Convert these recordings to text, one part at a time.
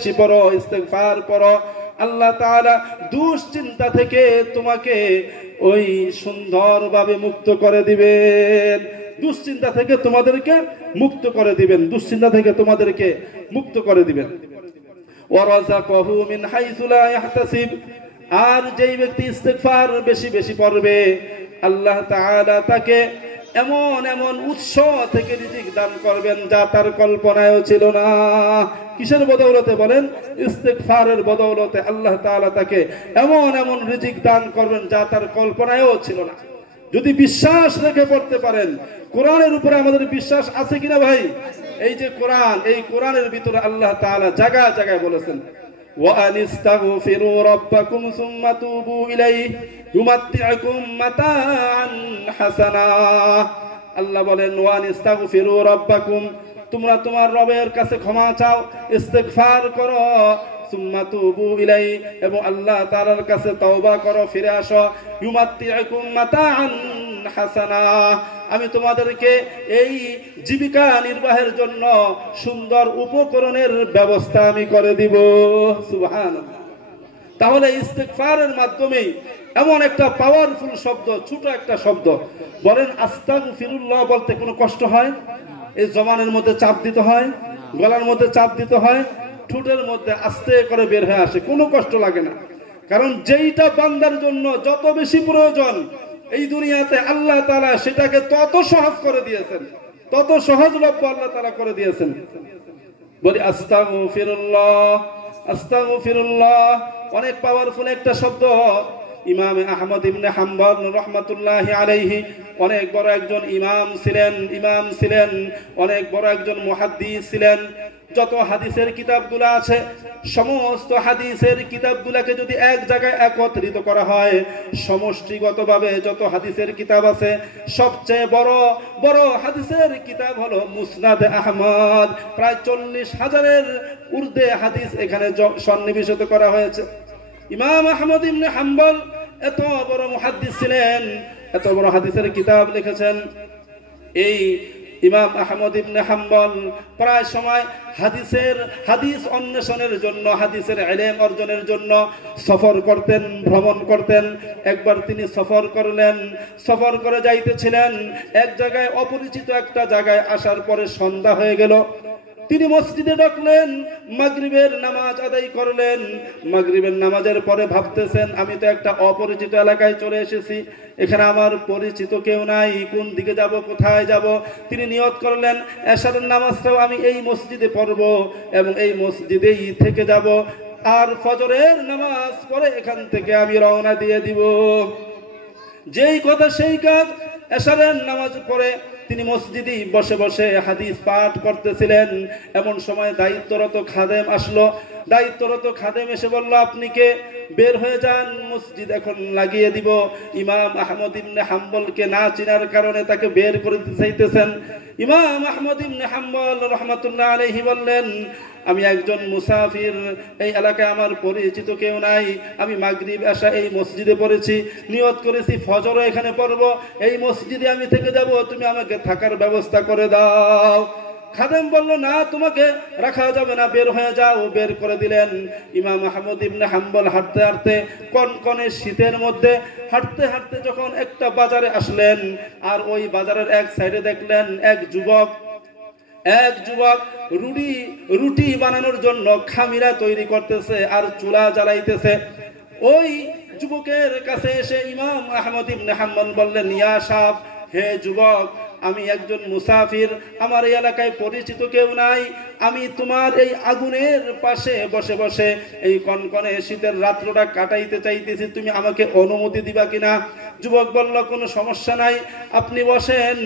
পড়ো, ইস্তেগফার পড়ো, আল্লাহ তাআলা দুশ্চিন্তা থেকে তোমাকে ওই সুন্দরভাবে মুক্ত করে দিবেন। দুশ্চিন্তা থেকে তোমাদেরকে মুক্ত করে দিবেন, দুশ্চিন্তা থেকে তোমাদেরকে মুক্ত করে দিবেন। ওয়ারাযাকাহু মিন হাইসু লা ইয়াহতাসিব, আর যেই ব্যক্তি ইস্তেগফার বেশি বেশি পড়বে আল্লাহ তাআলা তাকে এমন এমন উৎস থেকে রিজিক দান করবেন যা তার কল্পনায়ও ছিল না। কিসের বদৌলতে বলেন? ইস্তেগফারের বদৌলতে আল্লাহ তাআলা তাকে এমন এমন রিজিক দান করবেন যা তার কল্পনায়ও ছিল না। যদি বিশ্বাস রেখে পড়তে পারেন, কোরআনের উপরে আমাদের বিশ্বাস আছে কিনা ভাই? এই যে কোরআন, এই কোরআনের ভিতরে আল্লাহ তাআলা জায়গায় জায়গায় বলেছেন وَأَنِسْتَغْفِرُوا رَبَّكُمْ ثُمَّ تُوبُوا إِلَيْهِ يُمَتِّعْكُمْ مَتَاعًا حَسَنًا। আল্লাহ বলেন ওয়ানিস্তাগফিরু রাব্বাকুম, তোমরা তোমার রবের কাছে ক্ষমা চাও, ইস্তেগফার করো, সুম্মা তুবু ইলাই, এবং আল্লাহ তাআলার কাছে তওবা করো, ফিরে আসো। ইউমাত্তিউকুম মাতাআন হাসানা, আমি তোমাদেরকে এই জীবিকা নির্বাহের জন্য সুন্দর উপকরণের ব্যবস্থা আমি করে দিব। সুবহানাল্লাহ। তাহলে ইস্তেগফারের মাধ্যমে এমন একটা পাওয়ারফুল শব্দ, ছোট একটা শব্দ, বলেন আস্তাগফিরুল্লাহ বলতে কোনো কষ্ট হয়? এই জবানের মধ্যে চাপ দিতে হয়, গলার মধ্যে চাপ দিতে হয়, ঠোঁটের মধ্যে আস্তে করে বের হয়ে আসে, কোনো কষ্ট লাগে না। কারণ যেইটা বান্দার জন্য যত বেশি প্রয়োজন এই দুনিয়াতে আল্লাহ তাআলা সেটাকে তত সহজ করে দিয়েছেন, তত সহজলভ্য আল্লাহ তাআলা করে দিয়েছেন। বলি আস্তাগফিরুল্লাহ, আস্তাগফিরুল্লাহ, অনেক পাওয়ারফুল একটা শব্দ। ইমাম আহমদ ইবনে হাম্বল রাহমাতুল্লাহি আলাইহি অনেক বড় একজন ইমাম ছিলেন, অনেক বড় একজন মুহাদ্দিস ছিলেন। যত হাদিসের কিতাবগুলো আছে, সমস্ত হাদিসের কিতাবগুলোকে যদি এক জায়গায় একত্রিত করা হয়, সমষ্টিগতভাবে যত হাদিসের কিতাব আছে, সবচেয়ে বড় বড় হাদিসের কিতাব হলো মুসনাদ আহমদ। প্রায় 40,000-এর ঊর্ধ্বে হাদিস এখানে সন্নিবেশিত করা হয়েছে। ইমাম আহমদ ইবনে হাম্বল এত বড় মুহাদ্দিস ছিলেন, এত বড় হাদিসের কিতাব লিখেছেন। এই ইমাম আহমদ ইবনে হাম্বল প্রায় সময় হাদিস অন্বেষণের জন্য, হাদিসের ইলম অর্জনের জন্য সফর করতেন, ভ্রমণ করতেন। একবার তিনি সফর করে যাইতেছিলেন এক জায়গায়, অপরিচিত একটা জায়গায় আসার পরে সন্ধ্যা হয়ে গেল। তিনি মসজিদে ঢুকলেন, মাগরিবের নামাজ আদায় করলেন। মাগরিবের নামাজের পরে ভাবতেছেন, আমি তো একটা অপরিচিত এলাকায় চলে এসেছি, এখানে আমার পরিচিত কেউ নাই, কোন দিকে যাব, কোথায় যাব। তিনি নিয়ত করলেন এশারের নামাজটাও আমি এই মসজিদে পড়ব এবং এই মসজিদেই থেকে যাব, আর ফজরের নামাজ পড়ে এখান থেকে আমি রওনা দিয়ে দিব। যেই কথা সেই কাজ। এশারের নামাজ পড়ে তিনি মসজিদে বসে বসে হাদিস পাঠ করতেছিলেন। এমন সময় দায়িত্বরত খাদেম আসলো। দায়িত্বরত খাদেম এসে বলল, আপনি কে? বের হয়ে যান, মসজিদ এখন লাগিয়ে দিব। ইমাম আহমদ ইবনে হাম্বলকে না চিনার কারণে তাকে বের করে দিতে চাইতেছেন। ইমাম আহমদ ইবনে হাম্বল রাহমাতুল্লাহ আলাইহি বললেন, আমি একজন মুসাফির, এই এলাকায় আমার পরিচিত কেউ নাই, আমি মাগরিব এশা এই মসজিদে পড়েছি, নিয়ত করেছি ফজরও এখানে পড়ব, এই মসজিদে আমি থেকে যাব, তুমি আমাকে থাকার ব্যবস্থা করে দাও। খাদেম বলল, না, তোমাকে রাখা যাবে না, বের হয়ে যাও। বের করে দিলেন। ইমাম আহমদ ইবনে হাম্বল হাঁটতে হাঁটতে, কনকনে শীতের মধ্যে হাঁটতে হাঁটতে যখন একটা বাজারে আসলেন, আর ওই বাজারের এক সাইডে দেখলেন এক যুবক রুটি বানানোর জন্য খামিরা তৈরি করতেছে আর চুলা জ্বালাইতেছে। ওই যুবকের কাছে এসে ইমাম আহমদ ইবনে হাম্বল বললেন, ইয়া সাহেব, হে যুবক, আমি একজন মুসাফির, আমার এই এলাকায় পরিচিত কেউ নাই, আমি তোমার এই আগুনের পাশে বসে বসে এই কনকনে শীতের রাত্রটা কাটাইতে চাইতেছি, তুমি আমাকে অনুমতি দিবা কিনা? যুবক বলল, কোনো সমস্যা নাই, আপনি বসেন,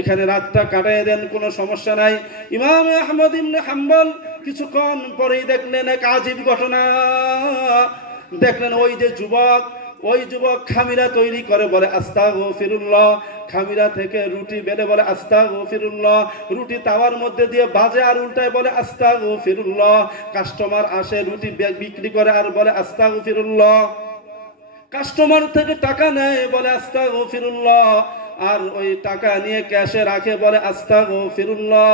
এখানে রাতটা কাটাই দেন, কোনো সমস্যা নাই। ইমাম আহমদ ইবনে হাম্বল কিছুক্ষণ পরেই দেখলেন এক আজীব ঘটনা। দেখলেন ওই যুবক খামিরা তৈরি করে, বলে আস্তাগফিরুল্লাহ, খামিরা থেকে রুটি বেলে বলে আস্তাগফিরুল্লাহ, রুটি তাওয়ার মধ্যে দিয়ে ভাজে আর উল্টায় বলে আস্তাগফিরুল্লাহ। কাস্টমার আসে, রুটি বিক্রি করে আর বলে আস্তাগফিরুল্লাহ। কাস্টমার থেকে টাকা নেয়, বলে আস্তাগফিরুল্লাহ, আর ওই টাকা নিয়ে ক্যাশে রাখে, বলে আস্তাগফিরুল্লাহ।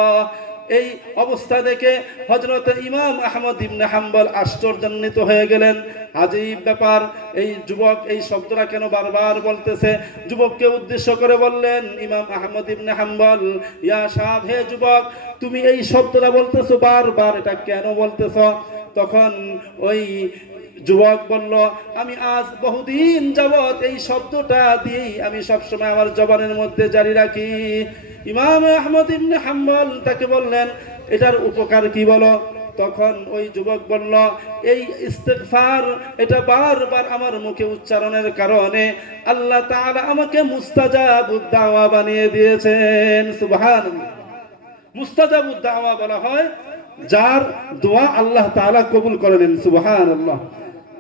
এই অবস্থা দেখে হযরত ইমাম আহমদ ইবনে হাম্বল আশ্চর্যান্বিত হয়ে গেলেন। আজীব ব্যাপার, এই যুবক এই শব্দটা কেন বারবার বলতেছে? যুবককে উদ্দেশ্য করে বললেন ইমাম আহমদ ইবনে হাম্বল, ইয়া শাব, হে যুবক, তুমি এই শব্দটা বলতেছো বারবার, এটা কেন বলতেছো? তখন ওই যুবক বলল, আমি আজ বহুদিন যাবত এই শব্দটা দিয়েই আমি সবসময় আমার জবানের মধ্যে জারি রাখি। ইমাম আহমদ ইবনে হাম্বল তাকে বললেন, এটার উপকার কি বলো? তখন ওই যুবক বলল, এই ইস্তিগফার, এটা বারবার আমার মুখে উচ্চারণের কারণে আল্লাহ তাআলা আমাকে মুস্তাজাবুদ দাওয়া বানিয়ে দিয়েছেন। সুবহানাল্লাহ। মুস্তাজাবুদ দাওয়া বলা হয় যার দোয়া আল্লাহ তাআলা কবুল করে নেন। সুবহানাল্লাহ।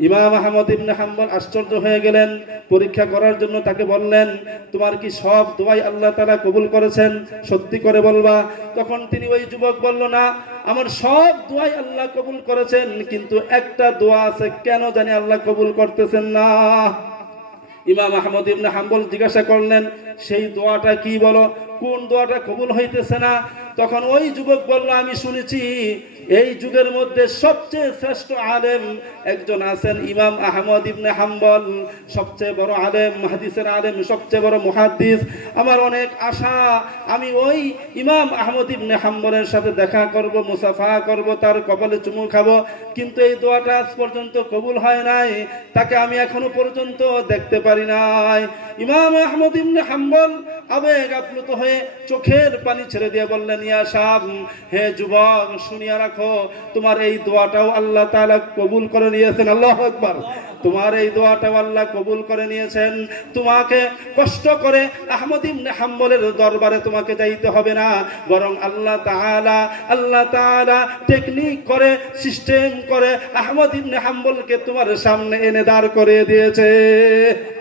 ইমাম আহমদ ইবনে হাম্বল আশ্চর্য হয়ে গেলেন। পরীক্ষা করার জন্য তাকে বললেন, তোমার কি সব দোয়াই আল্লাহ তাআলা কবুল করেছেন? সত্যি করে বলবা। তখন তিনি ওই যুবক বলল, না, আমার সব দোয়াই আল্লাহ কবুল করেছেন, কিন্তু একটা দোয়া আছে, কেন জানি আল্লাহ কবুল করতেছেন না। ইমাম আহমদ ইবনে হাম্বল জিজ্ঞাসা করলেন, সেই দোয়াটা কি বলো, কোন দোয়াটা কবুল হইতেছে না? তখন ওই যুবক বলল, আমি শুনেছি এই যুগের মধ্যে সবচেয়ে শ্রেষ্ঠ আলেম একজন আছেন, ইমাম আহমদ ইবনে হাম্বল, সবচেয়ে বড় আলেম, হাদিসের আলেম, সবচেয়ে বড় মুহাদ্দিস। আমার অনেক আশা, আমি ওই ইমাম আহমদ ইবনে হাম্বলের সাথে দেখা করব, মুসাফা করব, তার কপালে চুমু খাবো, কিন্তু এই দোয়াটা আজ পর্যন্ত কবুল হয় নাই, তাকে আমি এখনো পর্যন্ত দেখতে পারি নাই। ইমাম আহমদ ইবনে হাম্বল আবেগ আপ্লুত হয়ে চোখের পানি ছেড়ে দিয়ে বললেন, ইয়া শাব, হে যুবক, শুনিয়া রাখো, তোমার এই দোয়াটাও আল্লাহ তাআলা কবুল করে নিয়েছেন। আল্লাহু আকবার। তোমার এই দোয়াটাও আল্লাহ কবুল করে নিয়েছেন। তোমাকে কষ্ট করে আহমদ ইবনে হাম্বলের দরবারে তোমাকে যাইতে হবে না, বরং আল্লাহ তাআলা টেকনিক করে, সিস্টেম করে আহমদ ইবনে হাম্বলকে তোমার সামনে এনে দাঁড় করে দিয়েছে।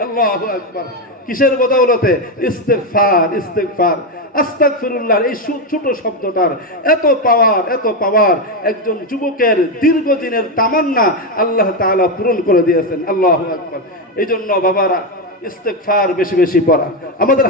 আল্লাহু আকবার। কিসের বদৌলতে? ইস্তিগফার, ইস্তিগফার, আস্তাগফিরুল্লাহ। এই ছোট শব্দটার এত পাওয়ার, একজন যুবকের দীর্ঘদিনের তামান্না আল্লাহ তাআলা পূরণ করে দিয়েছেন। আল্লাহু আকবার। এই জন্য বাবারা, ইস্তিগফার বেশি বেশি পড়া আমাদের